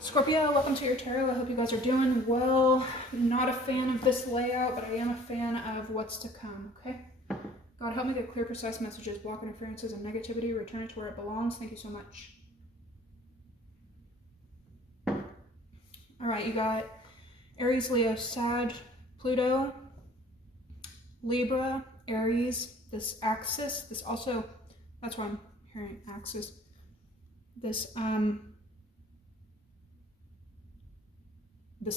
Scorpio, welcome to your tarot. I hope you guys are doing well. Not a fan of this layout, but I am a fan of what's to come, okay? God, help me get clear, precise messages, block interferences and negativity, return it to where it belongs. Thank you so much. All right, you got Aries, Leo, Sag, Pluto, Libra, Aries, this axis, this also, that's why I'm hearing axis. This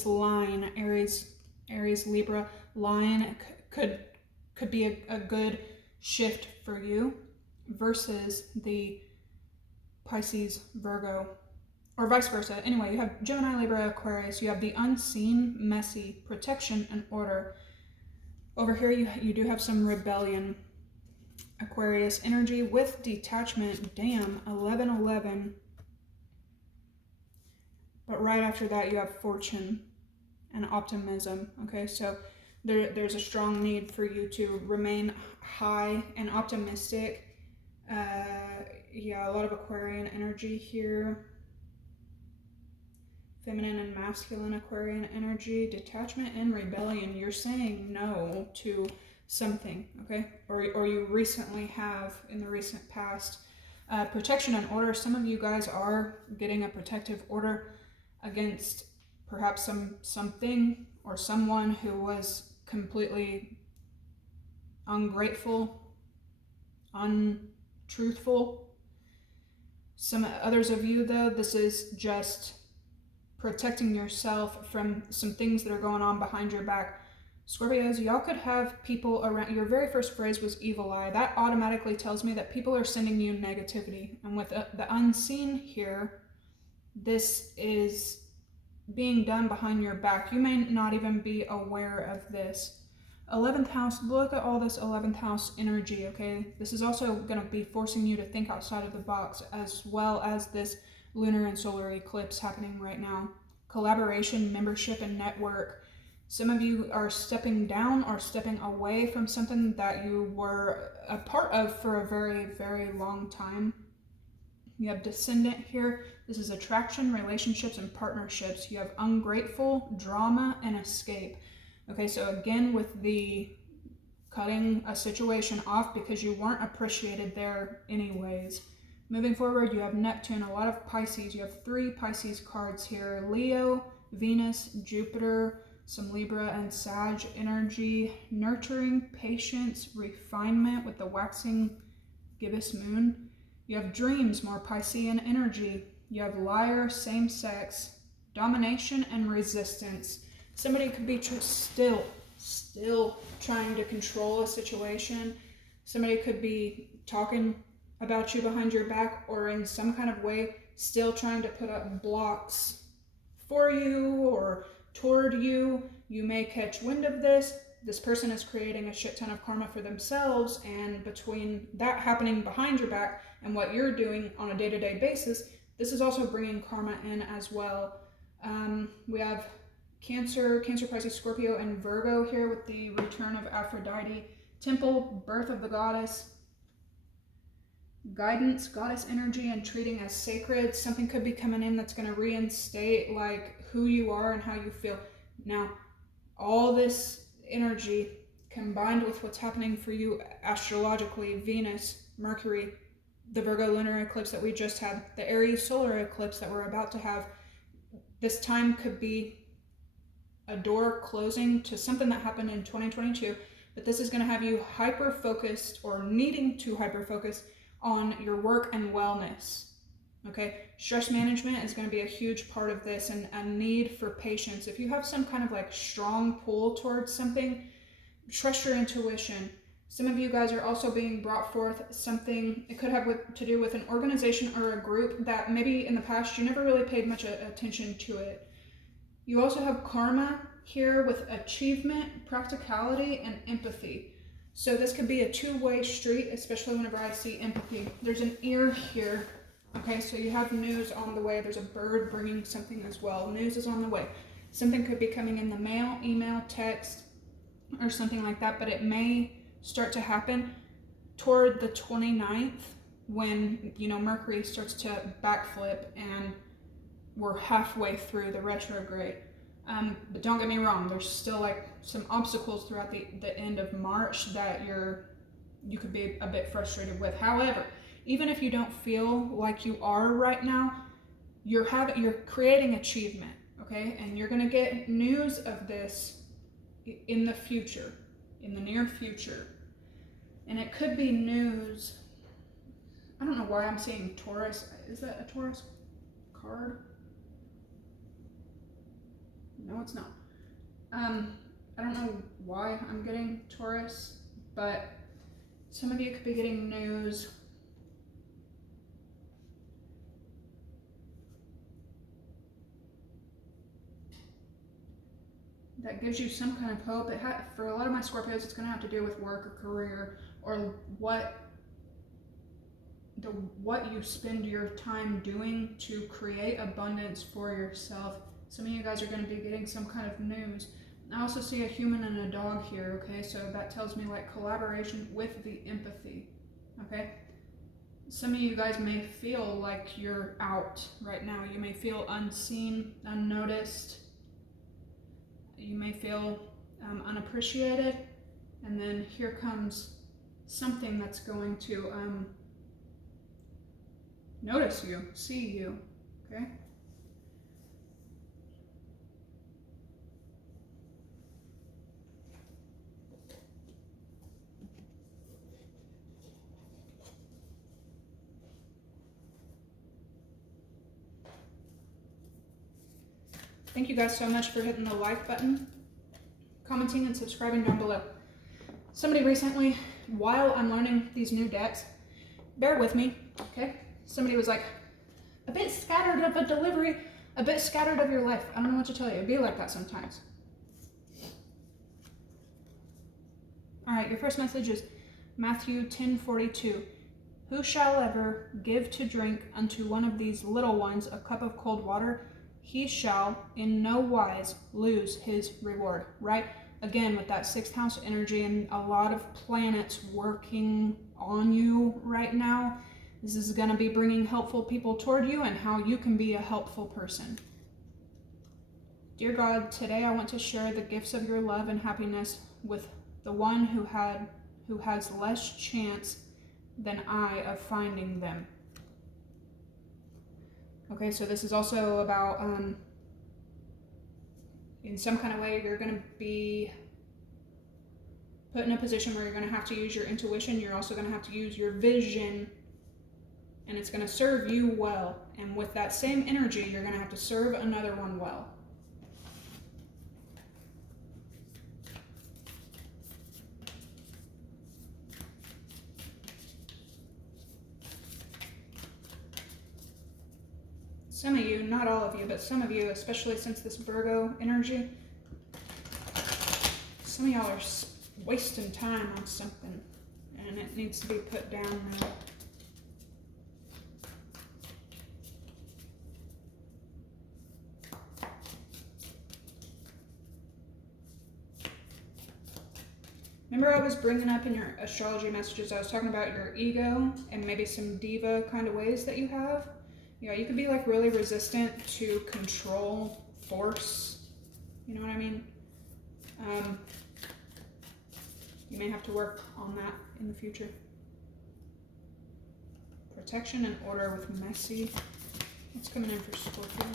line, Aries Libra line could be a good shift for you versus the Pisces Virgo, or vice versa. Anyway, you have Gemini, Libra, Aquarius. You have the unseen, messy, protection, and order. Over here you do have some rebellion, Aquarius energy with detachment. Damn, 11-11. But right after that, you have fortune and optimism. Okay, so there's a strong need for you to remain high and optimistic. Yeah, a lot of Aquarian energy here. Feminine and masculine Aquarian energy, detachment and rebellion. You're saying no to something, okay? Or you recently have in the recent past. Protection and order. Some of you guys are getting a protective order against perhaps something or someone who was completely ungrateful, untruthful. Some others of you, though, this is just protecting yourself from some things that are going on behind your back. Scorpios, y'all could have people around. Your very first phrase was evil eye. That automatically tells me that people are sending you negativity. And with the unseen here, this is being done behind your back. You may not even be aware of this. 11th house, look at all this 11th house energy, okay? This is also going to be forcing you to think outside of the box, as well as this lunar and solar eclipse happening right now. Collaboration, membership, and network. Some of you are stepping down or stepping away from something that you were a part of for a very, very long time. You have descendant here. This is attraction, relationships, and partnerships. You have ungrateful, drama, and escape. Okay, so again, with the cutting a situation off because you weren't appreciated there anyways. Moving forward, you have Neptune, a lot of Pisces. You have 3 Pisces cards here. Leo, Venus, Jupiter, some Libra and Sag energy. Nurturing, patience, refinement with the waxing gibbous moon. You have dreams, more Piscean energy. You have liar, same sex, domination, and resistance. Somebody could be still trying to control a situation. Somebody could be talking about you behind your back or in some kind of way still trying to put up blocks for you or toward you. You may catch wind of this. This person is creating a shit ton of karma for themselves, and between that happening behind your back and what you're doing on a day-to-day basis, this is also bringing karma in as well. We have Cancer, Pisces, Scorpio, and Virgo here with the return of Aphrodite. Temple, birth of the goddess. Guidance, goddess energy, and treating as sacred. Something could be coming in that's going to reinstate like who you are and how you feel. Now, all this energy combined with what's happening for you astrologically, Venus, Mercury, the Virgo lunar eclipse that we just had, the Aries solar eclipse that we're about to have, this time could be a door closing to something that happened in 2022, but this is going to have you hyper-focused or needing to hyper-focus on your work and wellness. Okay, stress management is going to be a huge part of this, and a need for patience. If you have some kind of like strong pull towards something, trust your intuition. Some of you guys are also being brought forth something. It could have to do with an organization or a group that maybe in the past you never really paid much attention to it. You also have karma here with achievement, practicality, and empathy. So this could be a two-way street, especially whenever I see empathy. There's an ear here. Okay, so you have news on the way. There's a bird bringing something as well. News is on the way. Something could be coming in the mail, email, text, or something like that, but it may start to happen toward the 29th when, Mercury starts to backflip and we're halfway through the retrograde. But don't get me wrong, there's still like some obstacles throughout the end of March that you could be a bit frustrated with. However, even if you don't feel like you are right now, you're creating achievement, okay? And you're gonna get news of this in the future, in the near future. And it could be news, I don't know why I'm seeing Taurus. Is that a Taurus card? No, it's not. I don't know why I'm getting Taurus, but some of you could be getting news that gives you some kind of hope. For a lot of my Scorpios, it's going to have to do with work or career, or what you spend your time doing to create abundance for yourself. Some of you guys are going to be getting some kind of news. I also see a human and a dog here, okay? So that tells me like collaboration with the empathy, okay? Some of you guys may feel like you're out right now. You may feel unseen, unnoticed. You may feel unappreciated. And then here comes something that's going to notice you, see you, okay? Thank you guys so much for hitting the like button, commenting, and subscribing down below. Somebody recently, while I'm learning these new decks, bear with me, okay? Somebody was like, a bit scattered of a delivery, a bit scattered of your life. I don't know what to tell you. It'd be like that sometimes. All right, your first message is Matthew 10:42. Who shall ever give to drink unto one of these little ones a cup of cold water, he shall in no wise lose his reward, right? Again, with that 6th house energy and a lot of planets working on you right now, this is going to be bringing helpful people toward you and how you can be a helpful person. Dear God, today I want to share the gifts of your love and happiness with the one who has less chance than I of finding them. Okay, so this is also about, in some kind of way, you're going to be put in a position where you're going to have to use your intuition. You're also going to have to use your vision, and it's going to serve you well. And with that same energy, you're going to have to serve another one well. Some of you, not all of you, but some of you, especially since this Virgo energy, some of y'all are wasting time on something, and it needs to be put down now. Remember I was bringing up in your astrology messages, I was talking about your ego and maybe some diva kind of ways that you have. Yeah, you could be like really resistant to control, force, you know what I mean? You may have to work on that in the future. Protection and order with messy. What's coming in for Scorpio?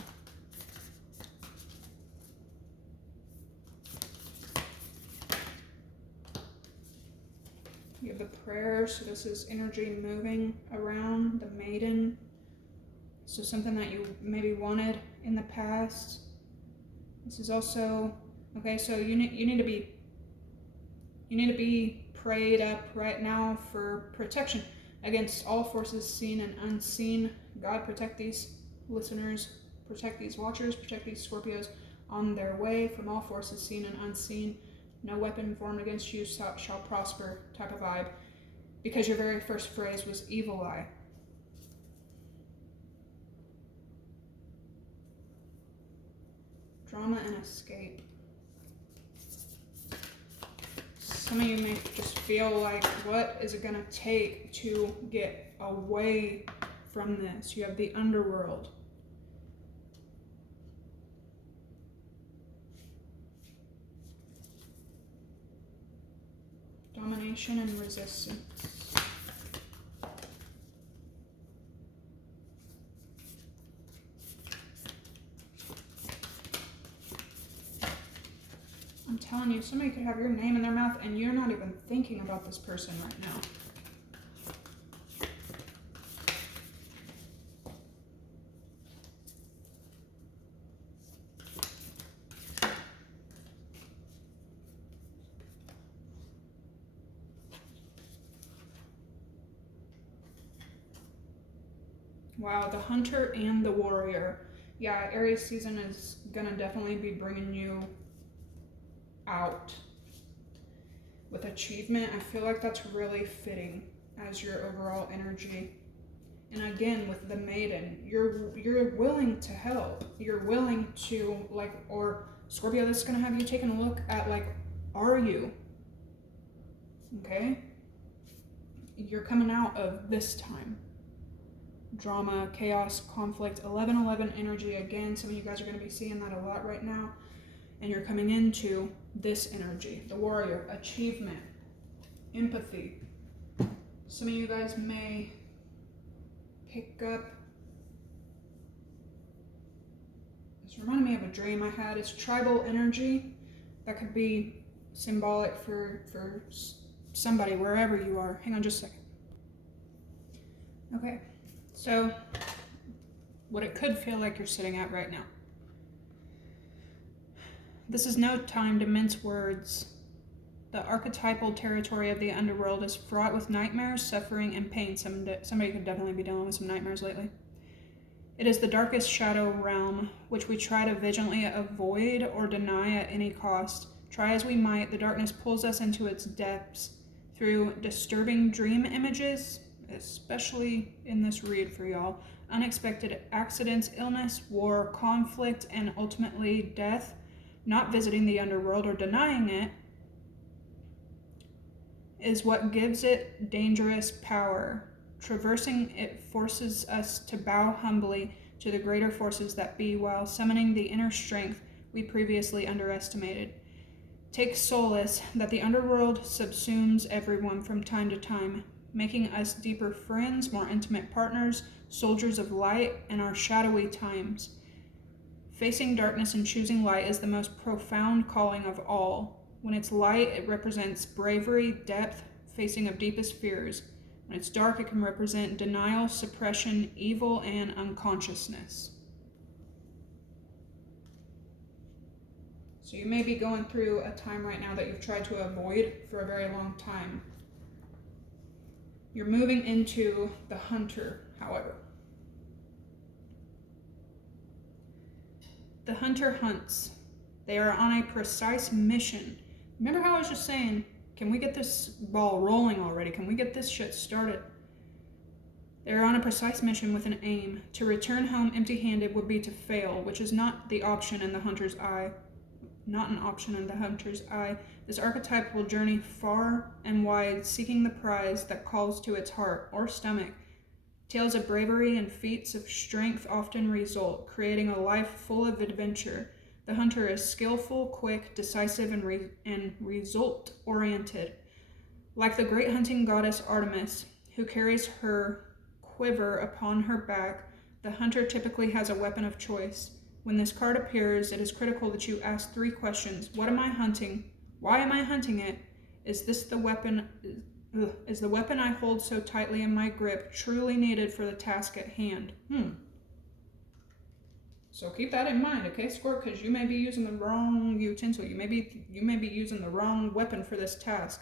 You have the prayer, so this is energy moving around the maiden. So something that you maybe wanted in the past. This is also, okay, so you need to be prayed up right now for protection against all forces seen and unseen. God, protect these listeners, protect these watchers, protect these Scorpios on their way from all forces seen and unseen. No weapon formed against you shall prosper type of vibe. Because your very first phrase was evil eye. Drama and escape. Some of you may just feel like, what is it going to take to get away from this? You have the underworld. Stagnation and resistance. I'm telling you, somebody could have your name in their mouth and you're not even thinking about this person right now. Wow, the Hunter and the Warrior. Yeah, Aries season is gonna definitely be bringing you out with achievement. I feel like that's really fitting as your overall energy. And again, with the Maiden, you're willing to help. You're willing to, like, or Scorpio, this is gonna have you taking a look at, like, are you? Okay? You're coming out of this time. Drama, chaos, conflict, 11-11 energy. Again, some of you guys are going to be seeing that a lot right now. And you're coming into this energy. The Warrior, achievement, empathy. Some of you guys may pick up. This reminded me of a dream I had. It's tribal energy. That could be symbolic for somebody, wherever you are. Hang on just a second. Okay. So, what it could feel like you're sitting at right now. This is no time to mince words. The archetypal territory of the underworld is fraught with nightmares, suffering, and pain. Somebody could definitely be dealing with some nightmares lately. It is the darkest shadow realm, which we try to vigilantly avoid or deny at any cost. Try as we might, the darkness pulls us into its depths through disturbing dream images, especially in this read for y'all, unexpected accidents, illness, war, conflict, and ultimately death. Not visiting the underworld or denying it is what gives it dangerous power. Traversing it forces us to bow humbly to the greater forces that be, while summoning the inner strength we previously underestimated. Take solace that the underworld subsumes everyone from time to time, making us deeper friends, more intimate partners, soldiers of light in our shadowy times. Facing darkness and choosing light is the most profound calling of all. When it's light, it represents bravery, depth, facing of deepest fears. When it's dark, it can represent denial, suppression, evil, and unconsciousness. So you may be going through a time right now that you've tried to avoid for a very long time. You're moving into the Hunter, however. The Hunter hunts. They are on a precise mission. Remember how I was just saying, can we get this ball rolling already? Can we get this shit started? They are on a precise mission with an aim. To return home empty-handed would be to fail, which is not the option in the hunter's eye. Not an option in the hunter's eye. This archetype will journey far and wide, seeking the prize that calls to its heart or stomach. Tales of bravery and feats of strength often result, creating a life full of adventure. The hunter is skillful, quick, decisive, and result-oriented. Like the great hunting goddess Artemis, who carries her quiver upon her back, the hunter typically has a weapon of choice. When this card appears, it is critical that you ask 3 questions. What am I hunting? Why am I hunting it? Is the weapon I hold so tightly in my grip truly needed for the task at hand? So keep that in mind, okay, Scorp, because you may be using the wrong utensil. You may be using the wrong weapon for this task.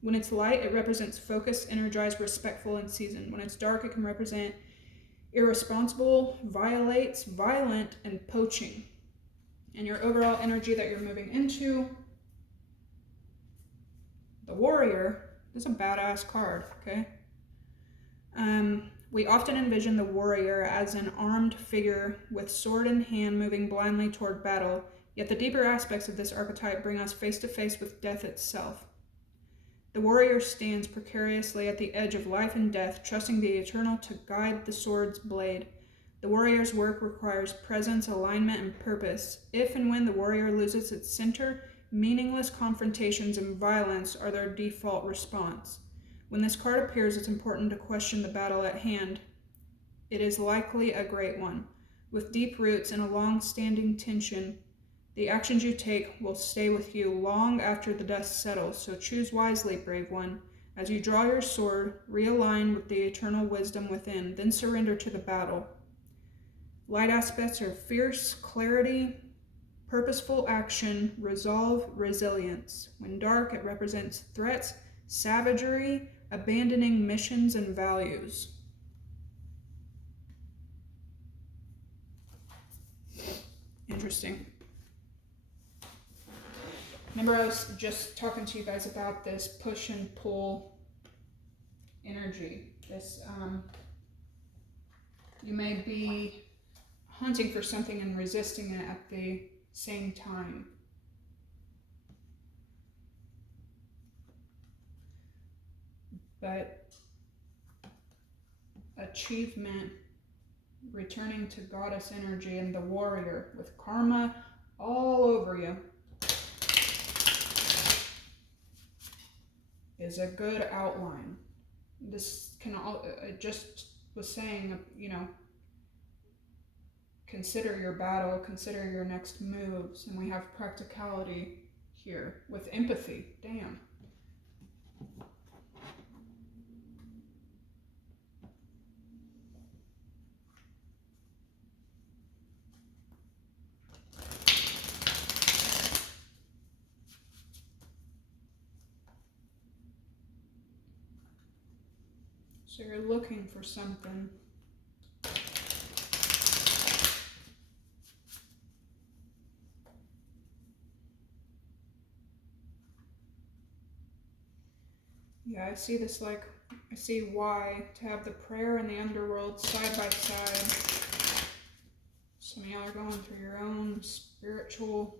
When it's light, it represents focused, energized, respectful, and seasoned. When it's dark, it can represent irresponsible, violates, violent, and poaching. And your overall energy that you're moving into, the Warrior, this is a badass card, okay? We often envision the Warrior as an armed figure with sword in hand moving blindly toward battle, yet the deeper aspects of this archetype bring us face to face with death itself. The Warrior stands precariously at the edge of life and death, trusting the eternal to guide the sword's blade. The Warrior's work requires presence, alignment, and purpose. If and when the Warrior loses its center, meaningless confrontations and violence are their default response. When this card appears, it's important to question the battle at hand. It is likely a great one. With deep roots and a long-standing tension, the actions you take will stay with you long after the dust settles, so choose wisely, brave one. As you draw your sword, realign with the eternal wisdom within, then surrender to the battle. Light aspects are fierce, clarity, purposeful action, resolve, resilience. When dark, it represents threats, savagery, abandoning missions and values. Interesting. Remember I was just talking to you guys about this push and pull energy. This, you may be hunting for something and resisting it at the same time. But achievement, returning to goddess energy and the warrior with karma all over you is a good outline. This can all, I just was saying, consider your battle, consider your next moves, and we have practicality here with empathy. Damn. So you're looking for something. Yeah, I see this I see why to have the prayer and the underworld side by side. Some of y'all are going through your own spiritual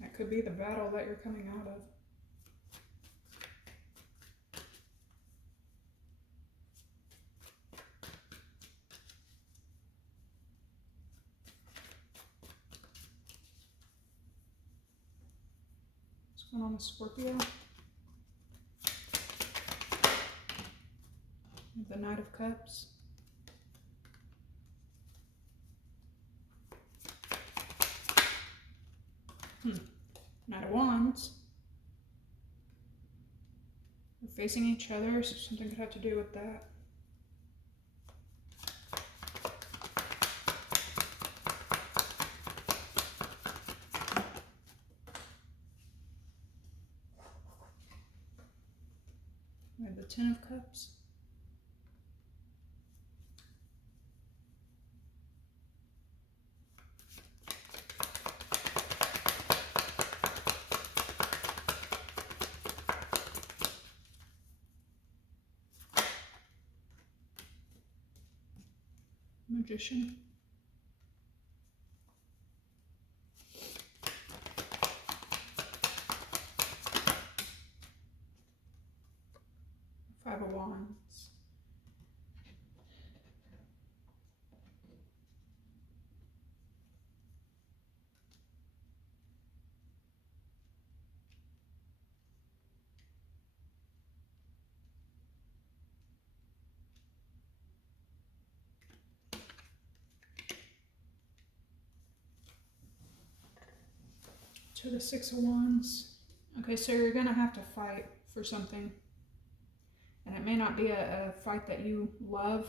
that could be the battle that you're coming out of. What's going on with Scorpio? The Knight of Cups. Knight of Wands. They're facing each other, so something could have to do with that. We have the Ten of Cups. Magician. Five of Wands. To the Six of Wands. Okay, so you're gonna have to fight for something. And it may not be a fight that you love.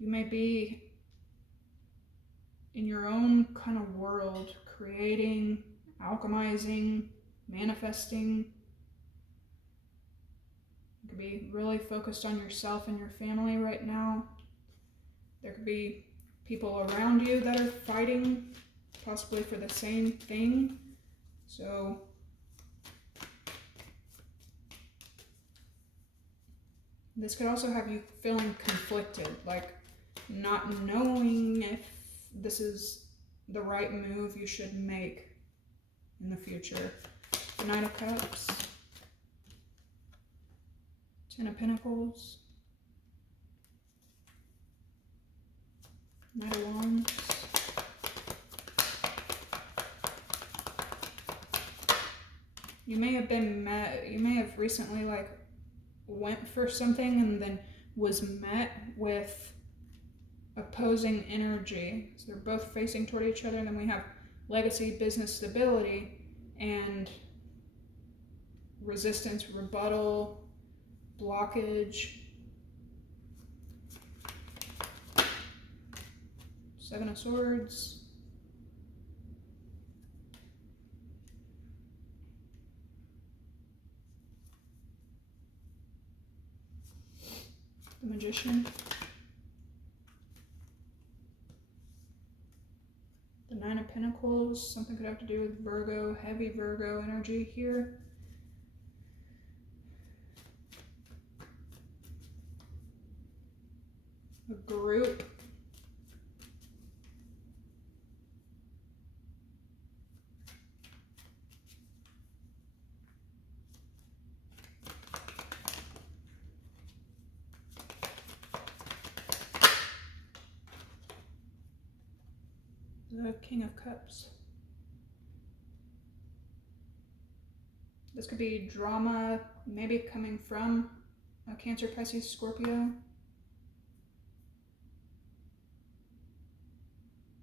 You may be in your own kind of world, creating, alchemizing, manifesting. You could be really focused on yourself and your family right now. There could be people around you that are fighting, possibly for the same thing. So this could also have you feeling conflicted, like not knowing if this is the right move you should make in the future. The Knight of Cups. Ten of Pentacles. Knight of Wands. You may have recently like went for something and then was met with opposing energy. So they're both facing toward each other, and then we have legacy, business stability, and resistance, rebuttal, blockage. Seven of Swords. The Magician. The Nine of Pentacles. Something could have to do with Virgo, heavy Virgo energy here. A group. The King of Cups. This could be drama, maybe coming from a Cancer, Pisces, Scorpio.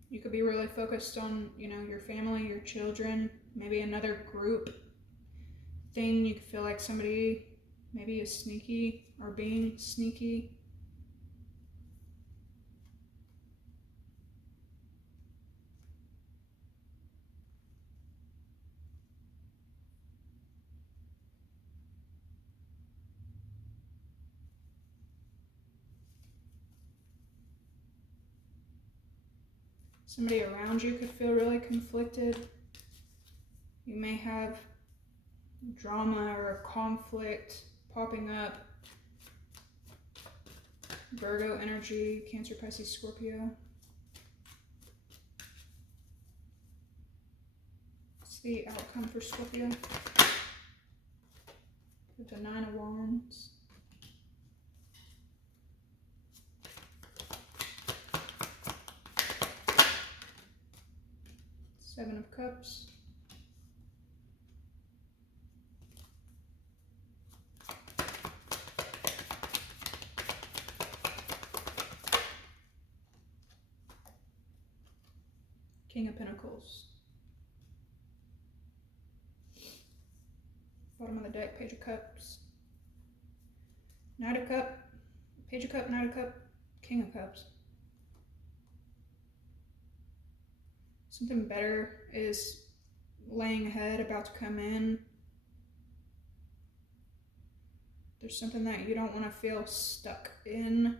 You could be really focused on, your family, your children, maybe another group thing. You could feel like somebody maybe is sneaky or being sneaky. Somebody around you could feel really conflicted. You may have drama or conflict popping up. Virgo energy, Cancer, Pisces, Scorpio. What's the outcome for Scorpio? With the Nine of Wands. Seven of Cups. King of Pentacles. Bottom of the deck, Page of Cups. Knight of Cup, Page of Cup, Knight of Cup, King of Cups. Something better is laying ahead, about to come in. There's something that you don't want to feel stuck in.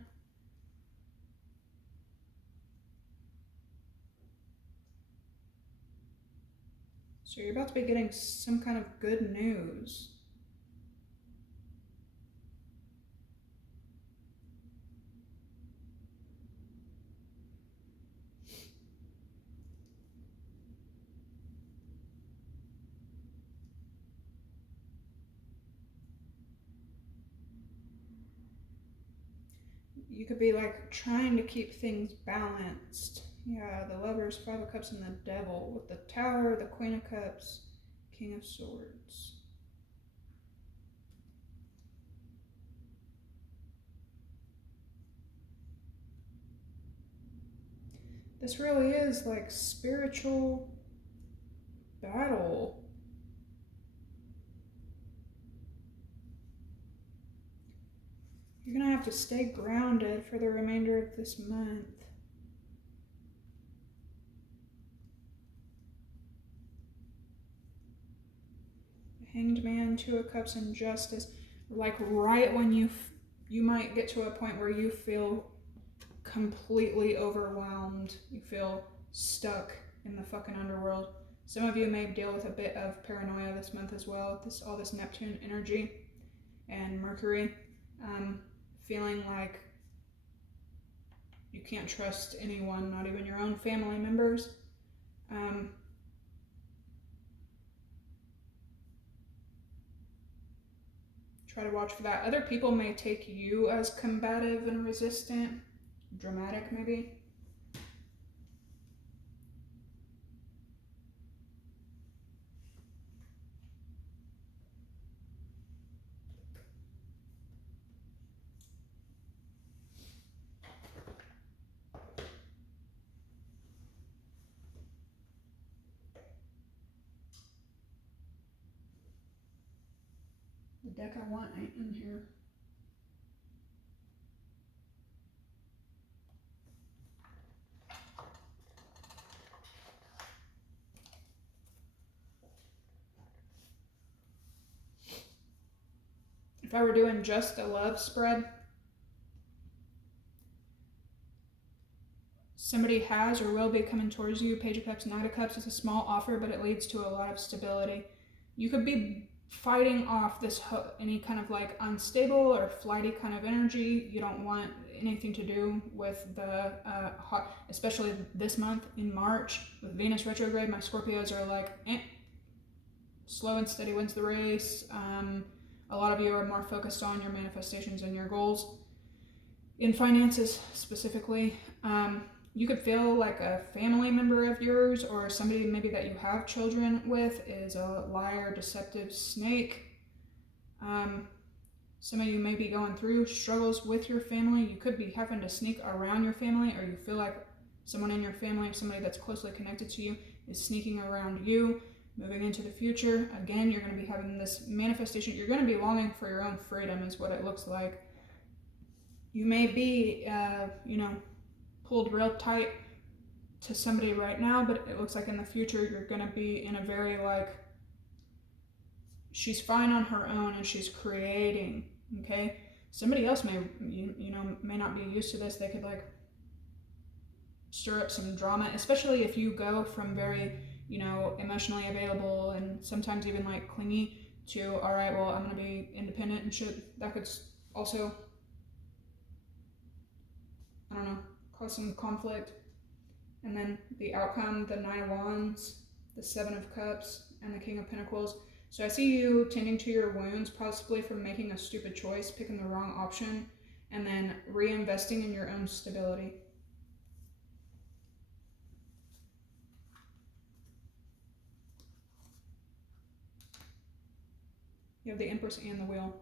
So you're about to be getting some kind of good news. You could be like trying to keep things balanced. Yeah, the Lovers, Five of Cups, and the Devil with the Tower, the Queen of Cups, King of Swords. This really is like spiritual battle. You're gonna have to stay grounded for the remainder of this month. Hanged Man, Two of Cups, and Justice. Like right when you might get to a point where you feel completely overwhelmed. You feel stuck in the fucking underworld. Some of you may deal with a bit of paranoia this month as well. All this Neptune energy and Mercury. Feeling like you can't trust anyone, not even your own family members. try to watch for that. Other people may take you as combative and resistant, dramatic maybe. The deck I want ain't in here. If I were doing just a love spread, somebody has or will be coming towards you. Page of Cups, Knight of Cups is a small offer, but it leads to a lot of stability. You could be fighting off this any kind of like unstable or flighty kind of energy. You don't want anything to do with the especially this month in March with Venus retrograde. My Scorpios are like, slow and steady wins the race. A lot of you are more focused on your manifestations and your goals. In finances specifically, you could feel like a family member of yours or somebody maybe that you have children with is a liar, deceptive snake. Some of you may be going through struggles with your family. You could be having to sneak around your family, or you feel like someone in your family, somebody that's closely connected to you, is sneaking around you. Moving into the future, again, you're going to be having this manifestation. You're going to be longing for your own freedom is what it looks like. You may be, pulled real tight to somebody right now, but it looks like in the future you're going to be in a very like, she's fine on her own and she's creating, okay? Somebody else may, may not be used to this. They could like stir up some drama, especially if you go from very, emotionally available and sometimes even like clingy to, all right, well, I'm going to be independent and shit. That could also, cause some conflict. And then the outcome, the 9 of Wands, the 7 of Cups, and the King of Pentacles. So I see you tending to your wounds, possibly from making a stupid choice, picking the wrong option, and then reinvesting in your own stability. You have the Empress and the Wheel.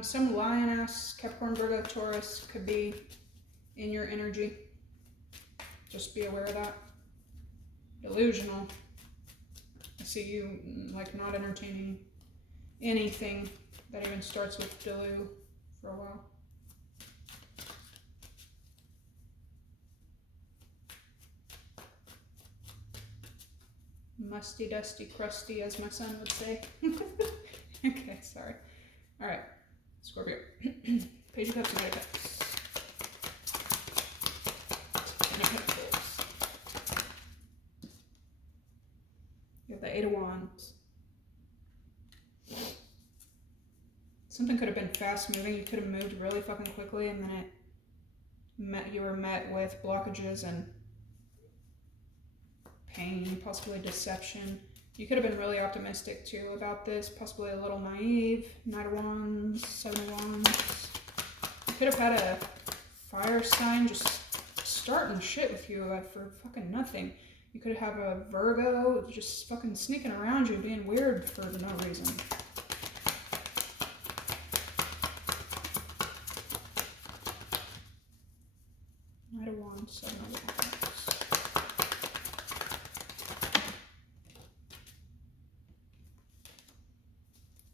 Some Lioness, Capricorn, Virgo, Taurus could be in your energy. Just be aware of that. Delusional. I see you like not entertaining anything that even starts with delu for a while. Musty, dusty, crusty, as my son would say. Okay, sorry. All right, Scorpio. Page of Cups, Knight of Cups. Ten of Pentacles. You have the 8 of Wands. Something could have been fast moving. You could have moved really fucking quickly, and then you were met with blockages and pain, possibly deception. You could have been really optimistic too about this, possibly a little naive. Knight of Wands, 7 of Wands. You could have had a fire sign just starting shit with you for fucking nothing. You could have a Virgo just fucking sneaking around you, being weird for no reason. Knight of Wands, 7 of Wands.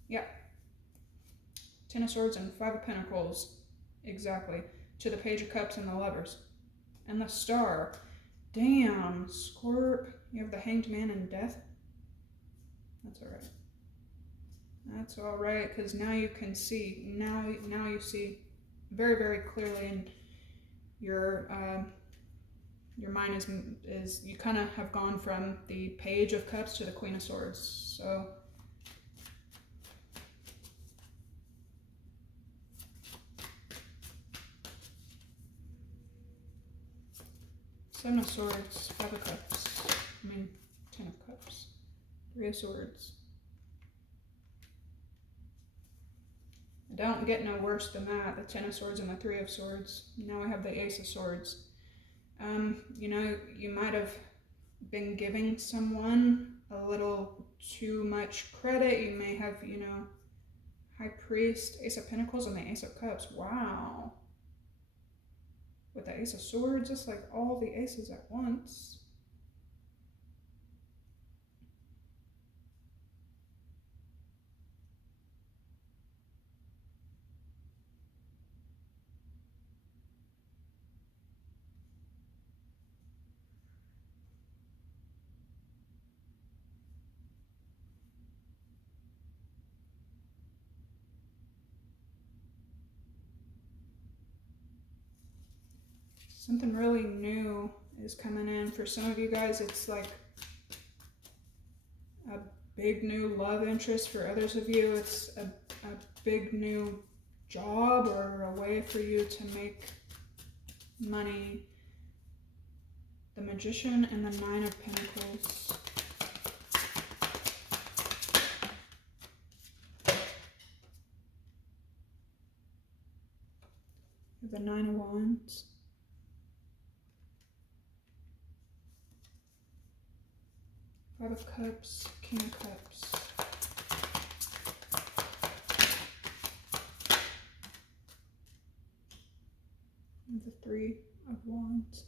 Yeah. 10 of Swords and 5 of Pentacles. Exactly. To the Page of Cups and the Lovers. And the Star. Damn, Scorp. You have the Hanged Man and Death. That's alright. That's all right, because now you can see. Now you see very, very clearly, and your mind is you kind of have gone from the Page of Cups to the Queen of Swords. So Seven of Swords, Five of Cups, Ten of Cups, Three of Swords. Don't get no worse than that. The Ten of Swords and the Three of Swords. Now we have the Ace of Swords. You know, you might have been giving someone a little too much credit. You may have, you know, High Priest, Ace of Pentacles, and the Ace of Cups. Wow. With the Ace of Swords, it's like all the aces at once. Something really new is coming in. For some of you guys, it's like a big new love interest. For others of you, it's a big new job or a way for you to make money. The Magician and the Nine of Pentacles. The Nine of Wands. Five of Cups, King of Cups. And the Three of Wands.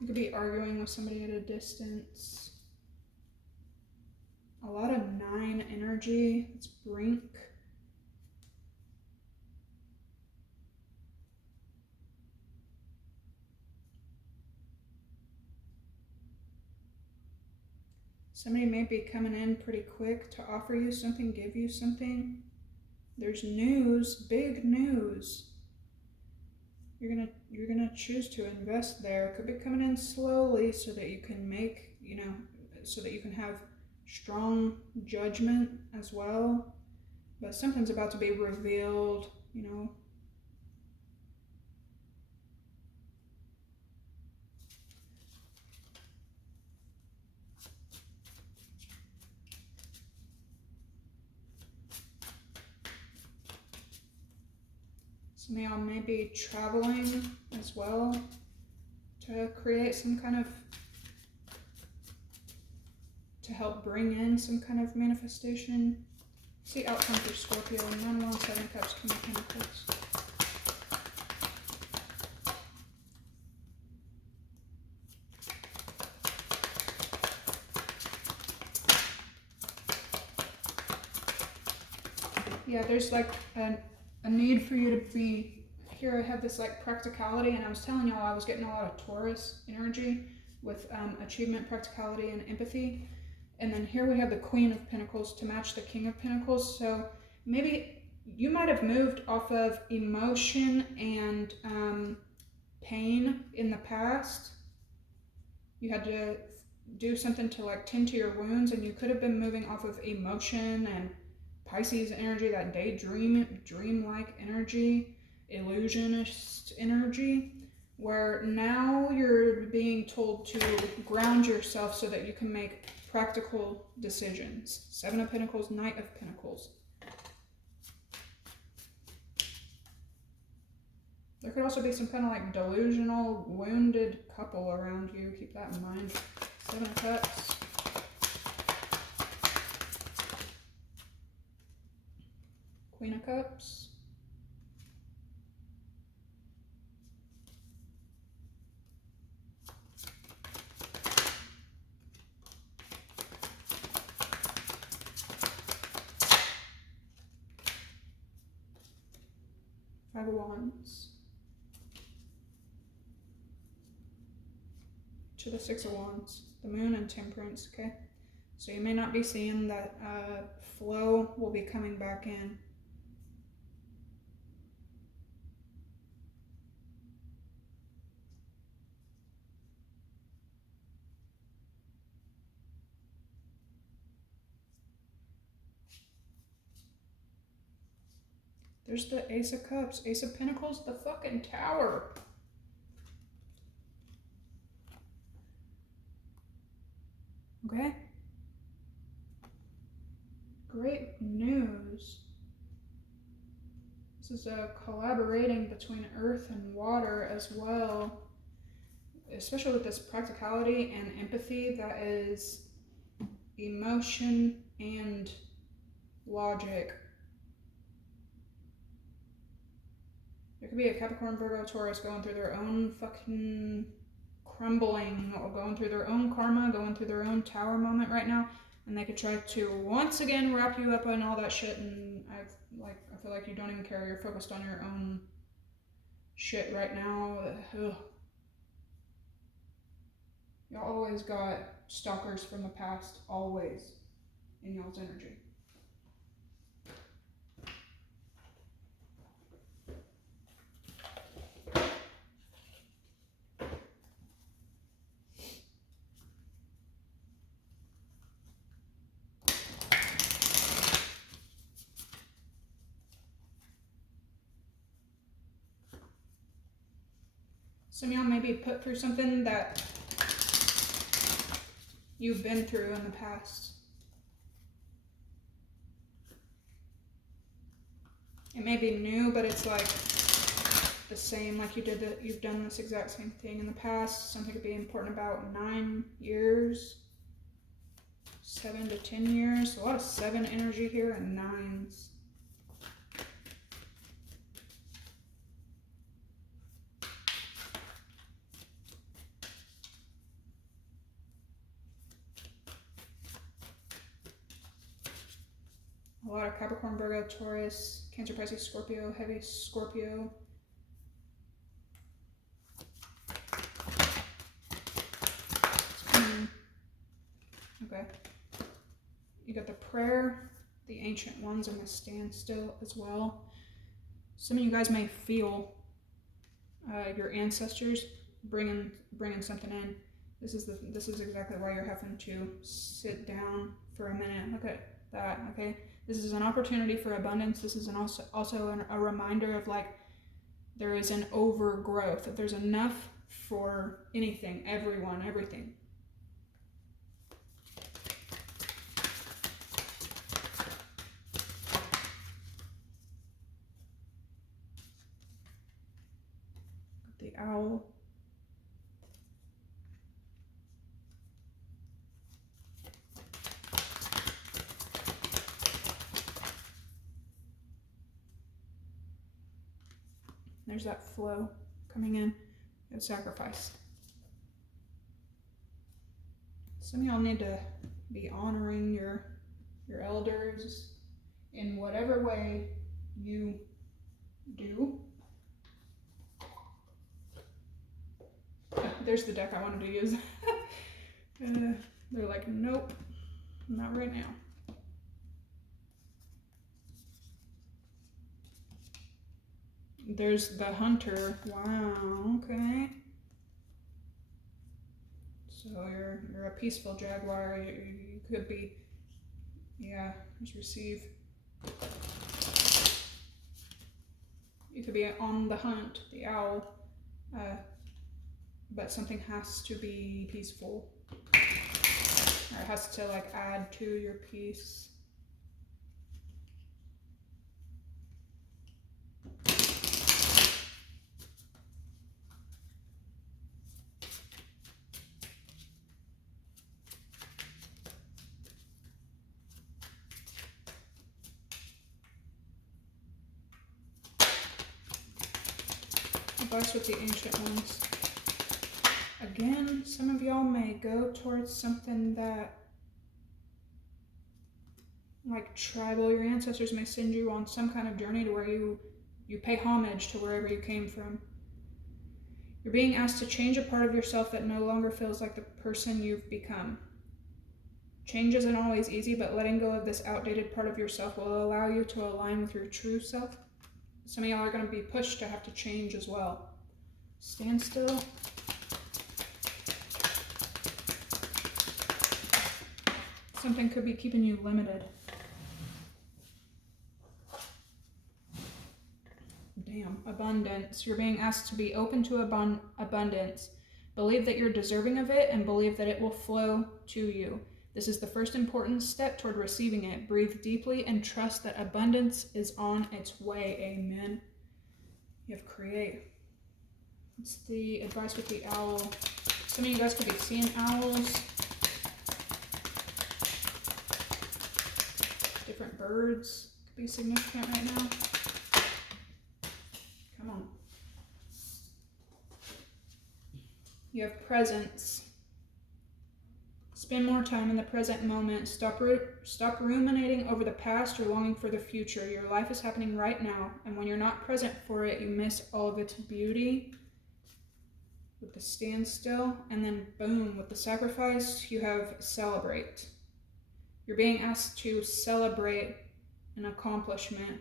You could be arguing with somebody at a distance. A lot of Nine energy. It's Brink. Somebody may be coming in pretty quick to offer you something, give you something. There's news, big news. You're gonna choose to invest there. It could be coming in slowly so that you can make, you know, so that you can have strong judgment as well. But something's about to be revealed, you know. Some of y'all may be traveling as well to create some kind of, to help bring in some kind of manifestation. See outcome for Scorpio, 9 of 7 Cups, King of Pentacles. Yeah, there's like a need for you to be, here I have this like practicality, and I was telling y'all I was getting a lot of Taurus energy with achievement, practicality, and empathy. And then here we have the Queen of Pentacles to match the King of Pentacles. So maybe you might have moved off of emotion and pain in the past. You had to do something to like tend to your wounds, and you could have been moving off of emotion and Pisces energy, that dream-like energy, illusionist energy, where now you're being told to ground yourself so that you can make practical decisions. 7 of Pentacles, Knight of Pentacles. There could also be some kind of like delusional, wounded couple around you. Keep that in mind. 7 of Cups. Queen of Cups. Five of Wands. To the 6 of Wands. The Moon and Temperance, okay? So you may not be seeing that flow will be coming back in. There's the Ace of Cups, Ace of Pentacles, the fucking Tower. Okay? Great news. This is a collaborating between earth and water as well, especially with this practicality and empathy that is emotion and logic. There could be a Capricorn, Virgo, Taurus going through their own fucking crumbling, or going through their own karma, going through their own tower moment right now, and they could try to once again wrap you up in all that shit, and I feel like you don't even care. You're focused on your own shit right now. Ugh. Y'all always got stalkers from the past, always, in y'all's energy. Some of y'all may be put through something that you've been through in the past. It may be new, but it's like the same, like you've done this exact same thing in the past. Something could be important about 9 years, 7 to 10 years. A lot of 7 energy here and 9s. A lot of Capricorn, Virgo, Taurus, Cancer, Pisces, Scorpio, heavy Scorpio. Okay. You got the prayer, the ancient ones, and the standstill as well. Some of you guys may feel your ancestors bringing something in. This is exactly why you're having to sit down for a minute. Look at that. Okay. This is an opportunity for abundance. This is also a reminder of like there is an overgrowth, that there's enough for anything, everyone, everything. The owl. There's that flow coming in. Good sacrifice. Some of y'all need to be honoring your elders in whatever way you do. There's the deck I wanted to use. They're like, nope, not right now. There's the hunter. Wow, okay. So you're a peaceful jaguar. You could be, yeah, just receive. You could be on the hunt, the owl, but something has to be peaceful. Or it has to like add to your peace. Advice with the ancient ones. Again, some of y'all may go towards something that, like tribal, your ancestors may send you on some kind of journey to where you pay homage to wherever you came from. You're being asked to change a part of yourself that no longer feels like the person you've become. Change isn't always easy, but letting go of this outdated part of yourself will allow you to align with your true self. Some of y'all are going to be pushed to have to change as well. Stand still. Something could be keeping you limited. Damn. Abundance. You're being asked to be open to abundance. Believe that you're deserving of it and believe that it will flow to you. This is the first important step toward receiving it. Breathe deeply and trust that abundance is on its way. Amen. You have create. It's the advice with the owl. Some of you guys could be seeing owls. Different birds could be significant right now. Come on. You have presence. Spend more time in the present moment. Stop ruminating over the past or longing for the future. Your life is happening right now, and when you're not present for it, you miss all of its beauty. With the standstill, and then boom, with the sacrifice, you have celebrate. You're being asked to celebrate an accomplishment.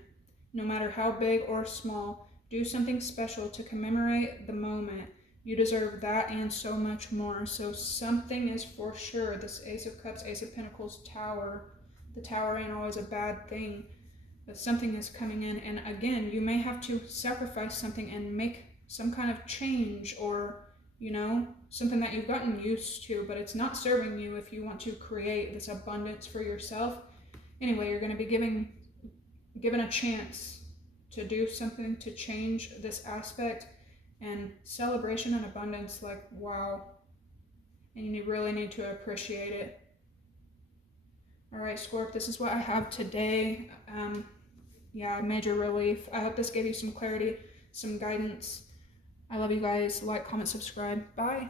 No matter how big or small, do something special to commemorate the moment. You deserve that and so much more. So something is for sure. This Ace of Cups, Ace of Pentacles, Tower. The Tower ain't always a bad thing, but something is coming in. And again, you may have to sacrifice something and make some kind of change, or, you know, something that you've gotten used to, but it's not serving you if you want to create this abundance for yourself. Anyway, you're going to be given a chance to do something to change this aspect. And celebration and abundance, like, wow. And you really need to appreciate it. All right, Scorp, this is what I have today. Yeah, major relief. I hope this gave you some clarity, some guidance. I love you guys. Like, comment, subscribe. Bye.